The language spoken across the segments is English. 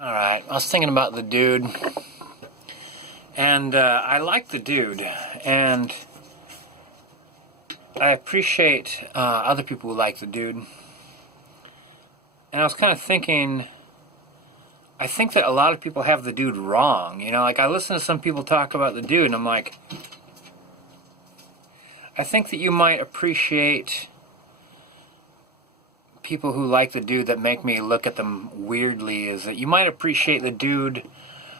Alright, I was thinking about the dude, and I like the dude, and I appreciate other people who like the dude. And I was kind of thinking, I think that a lot of people have the dude wrong. You know, like I listen to some people talk about the dude, and I'm like, I think that you might appreciate people who like the dude that make me look at them weirdly, is that you might appreciate the dude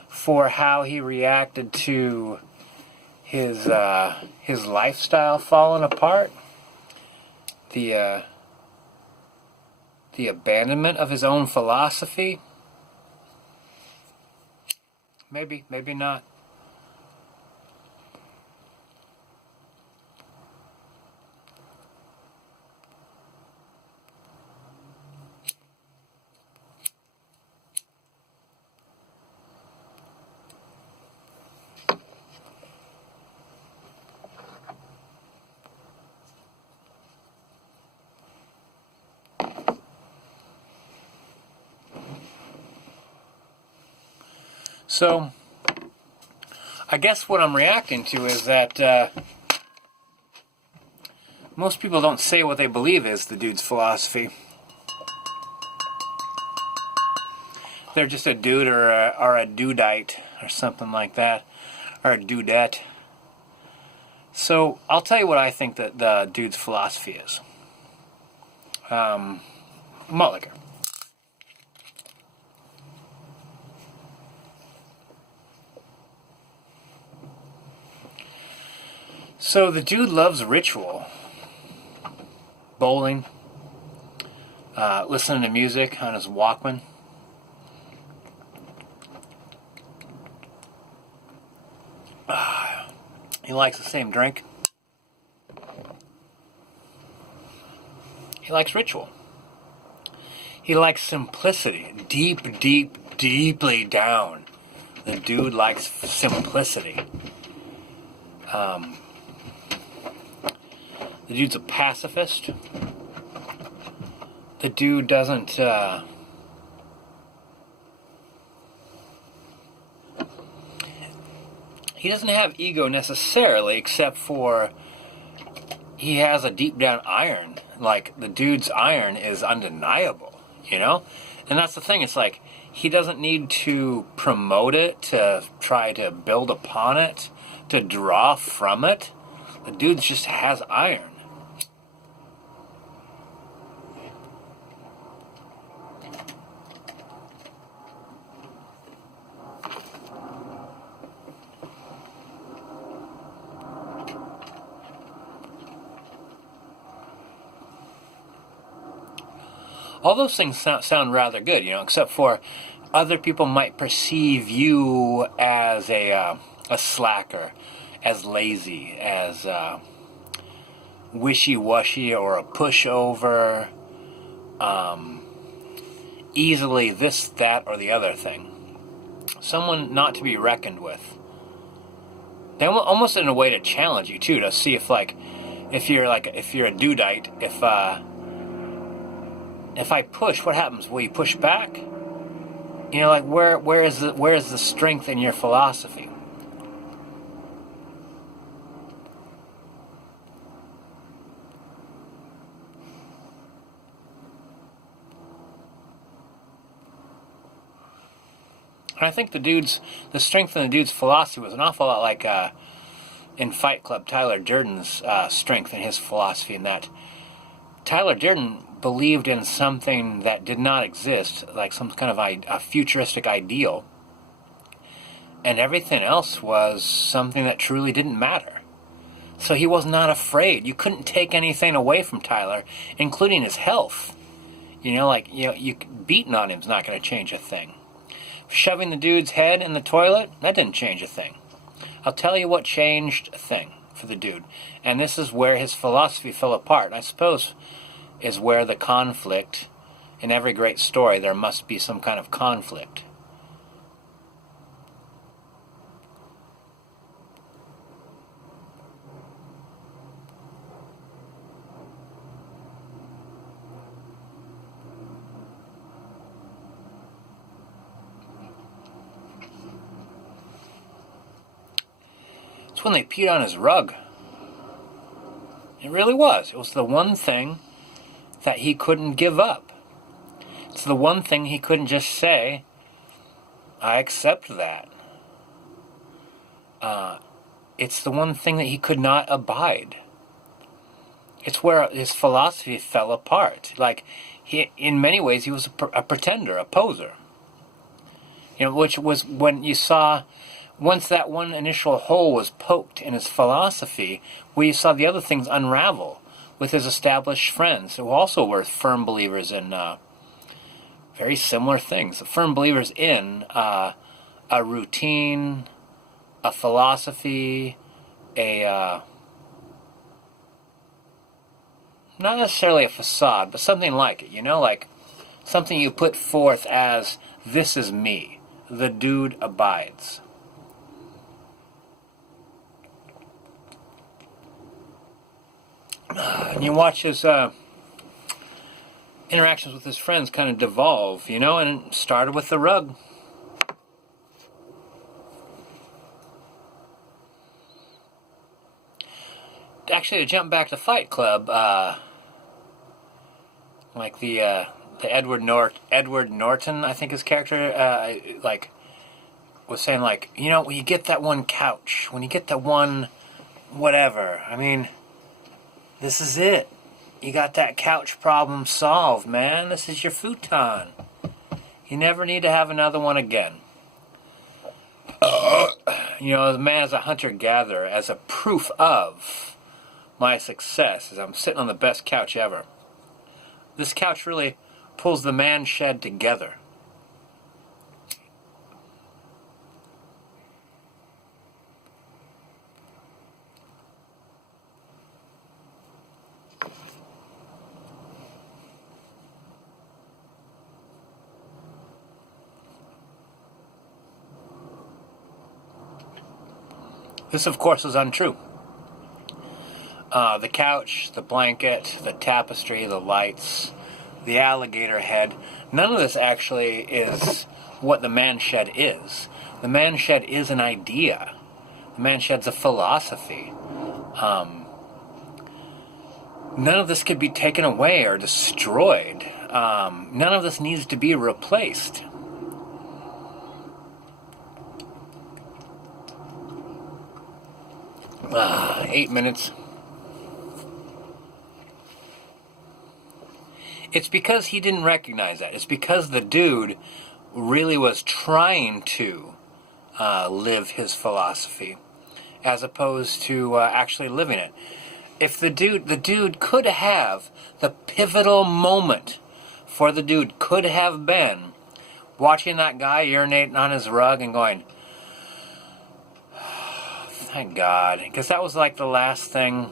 for how he reacted to his lifestyle falling apart, the abandonment of his own philosophy. Maybe not. So, I guess what I'm reacting to is that most people don't say what they believe is the dude's philosophy. They're just a dude or a dudite or something like that, or a dudette. So, I'll tell you what I think that the dude's philosophy is. Malt liquor. So the dude loves ritual. Bowling. Listening to music on his Walkman. He likes the same drink. He likes ritual. He likes simplicity. Deeply down. The dude likes simplicity. The dude's a pacifist. The dude doesn't, he doesn't have ego necessarily, except for he has a deep down iron. Like, the dude's iron is undeniable, you know? And that's the thing, it's like, he doesn't need to promote it, to try to build upon it, to draw from it. The dude just has iron. All those things sound rather good, you know, except for other people might perceive you as a slacker, as lazy, as wishy-washy, or a pushover, easily this, that, or the other thing. Someone not to be reckoned with. They almost in a way to challenge you too, to see if you're a dudite, if I push, what happens? Will you push back? You know, like where is the strength in your philosophy? And I think the strength in the dude's philosophy was an awful lot like in Fight Club, Tyler Durden's strength in his philosophy, in that Tyler Durden believed in something that did not exist, like some kind of a futuristic ideal, and everything else was something that truly didn't matter. So he was not afraid. You couldn't take anything away from Tyler, including his health. You know, beating on him's not going to change a thing. Shoving the dude's head in the toilet, that didn't change a thing. I'll tell you what changed a thing for the dude. And this is where his philosophy fell apart. I suppose is where the conflict, in every great story, there must be some kind of conflict. It's when they peed on his rug. It really was. It was the one thing that he couldn't give up. It's the one thing he couldn't just say, I accept that. It's the one thing that he could not abide. It's where his philosophy fell apart. Like, in many ways, he was a pretender, a poser. Which was when you saw, once that one initial hole was poked in his philosophy, where you saw the other things unravel with his established friends, who also were firm believers in very similar things. Firm believers in a routine, a philosophy, not necessarily a facade, but something like it, like something you put forth as, this is me. The dude abides. And you watch his interactions with his friends kind of devolve, and it started with the rug. Actually, to jump back to Fight Club, like the Edward Norton, I think his character, was saying, when you get that one couch, when you get that one whatever, this is it. You got that couch problem solved, man. This is your futon. You never need to have another one again. As a man, as a hunter-gatherer, as a proof of my success, as I'm sitting on the best couch ever. This couch really pulls the man shed together. This, of course, is untrue. The couch, the blanket, the tapestry, the lights, the alligator head, none of this actually is what the man shed is. The man shed is an idea. The man shed's a philosophy. None of this could be taken away or destroyed. None of this needs to be replaced. Ah, 8 minutes. It's because he didn't recognize that. It's because the dude really was trying to live his philosophy, as opposed to actually living it. If the dude could have, the pivotal moment for the dude could have been watching that guy urinating on his rug and going, thank God, because that was like the last thing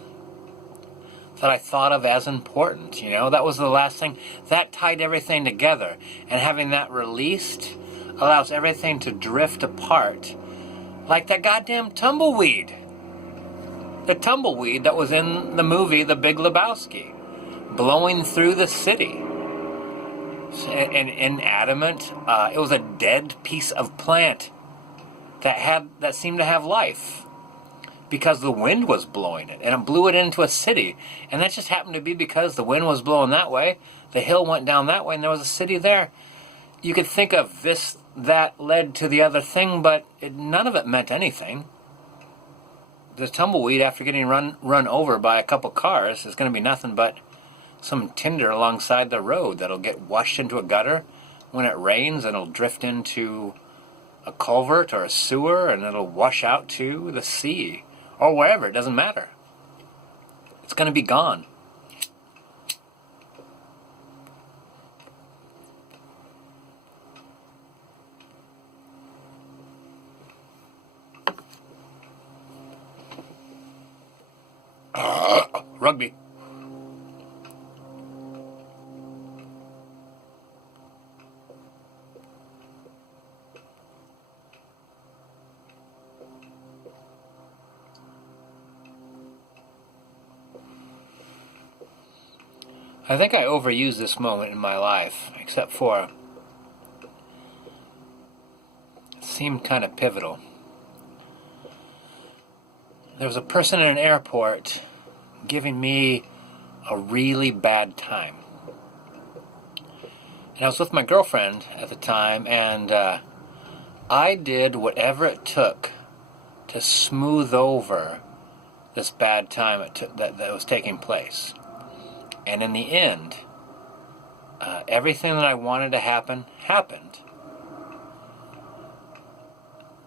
that I thought of as important, That was the last thing. That tied everything together. And having that released allows everything to drift apart. Like that goddamn tumbleweed. The tumbleweed that was in the movie The Big Lebowski. Blowing through the city. An inanimate, it was a dead piece of plant that seemed to have life. Because the wind was blowing it, and it blew it into a city. And that just happened to be because the wind was blowing that way, the hill went down that way, and there was a city there. You could think of this, that led to the other thing, but none of it meant anything. The tumbleweed, after getting run over by a couple cars, is going to be nothing but some tinder alongside the road that'll get washed into a gutter. When it rains, it'll drift into a culvert or a sewer, and it'll wash out to the sea. Or wherever, it doesn't matter. It's going to be gone. Rugby. I think I overused this moment in my life, except for it seemed kind of pivotal. there was a person in an airport giving me a really bad time. And I was with my girlfriend at the time, and I did whatever it took to smooth over this bad time that was taking place. And in the end, everything that I wanted to happen, happened.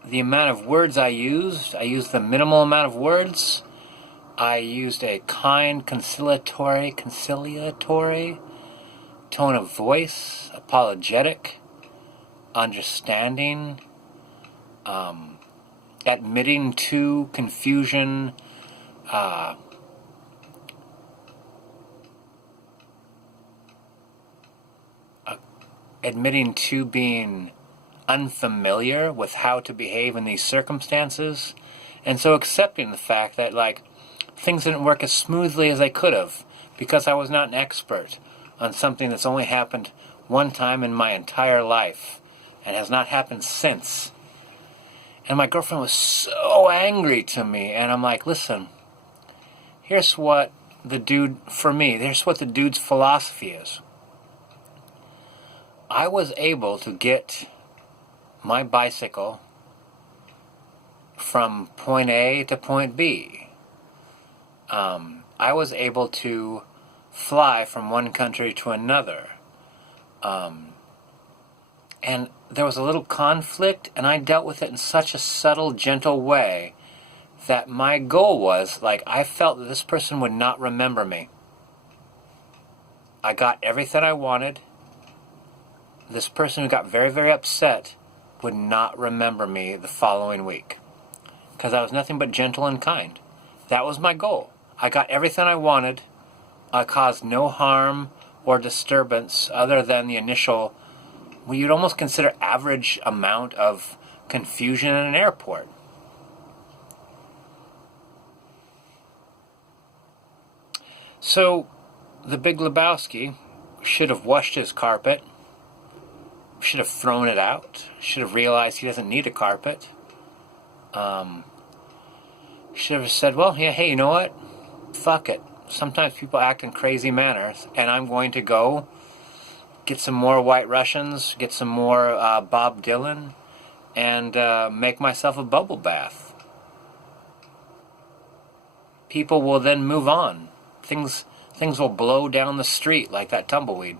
The amount of words I used the minimal amount of words. I used a kind, conciliatory tone of voice, apologetic, understanding, admitting to confusion, admitting to being unfamiliar with how to behave in these circumstances, and so accepting the fact that, like, things didn't work as smoothly as they could have because I was not an expert on something that's only happened one time in my entire life and has not happened since. And my girlfriend was so angry to me, and I'm like, listen, here's what the dude's philosophy is. I was able to get my bicycle from point A to point B. I was able to fly from one country to another. And there was a little conflict, and I dealt with it in such a subtle, gentle way that my goal was, like, I felt that this person would not remember me. I got everything I wanted. This person who got very, very upset would not remember me the following week, because I was nothing but gentle and kind. That was my goal. I got everything I wanted. I caused no harm or disturbance other than the initial, what you'd almost consider average amount of confusion in an airport. So, the Big Lebowski should have washed his carpet, should have thrown it out, should have realized he doesn't need a carpet. Should have said, well, yeah, hey, you know what? Fuck it. Sometimes people act in crazy manners, and I'm going to go get some more White Russians, get some more Bob Dylan, and make myself a bubble bath. People will then move on. Things will blow down the street like that tumbleweed.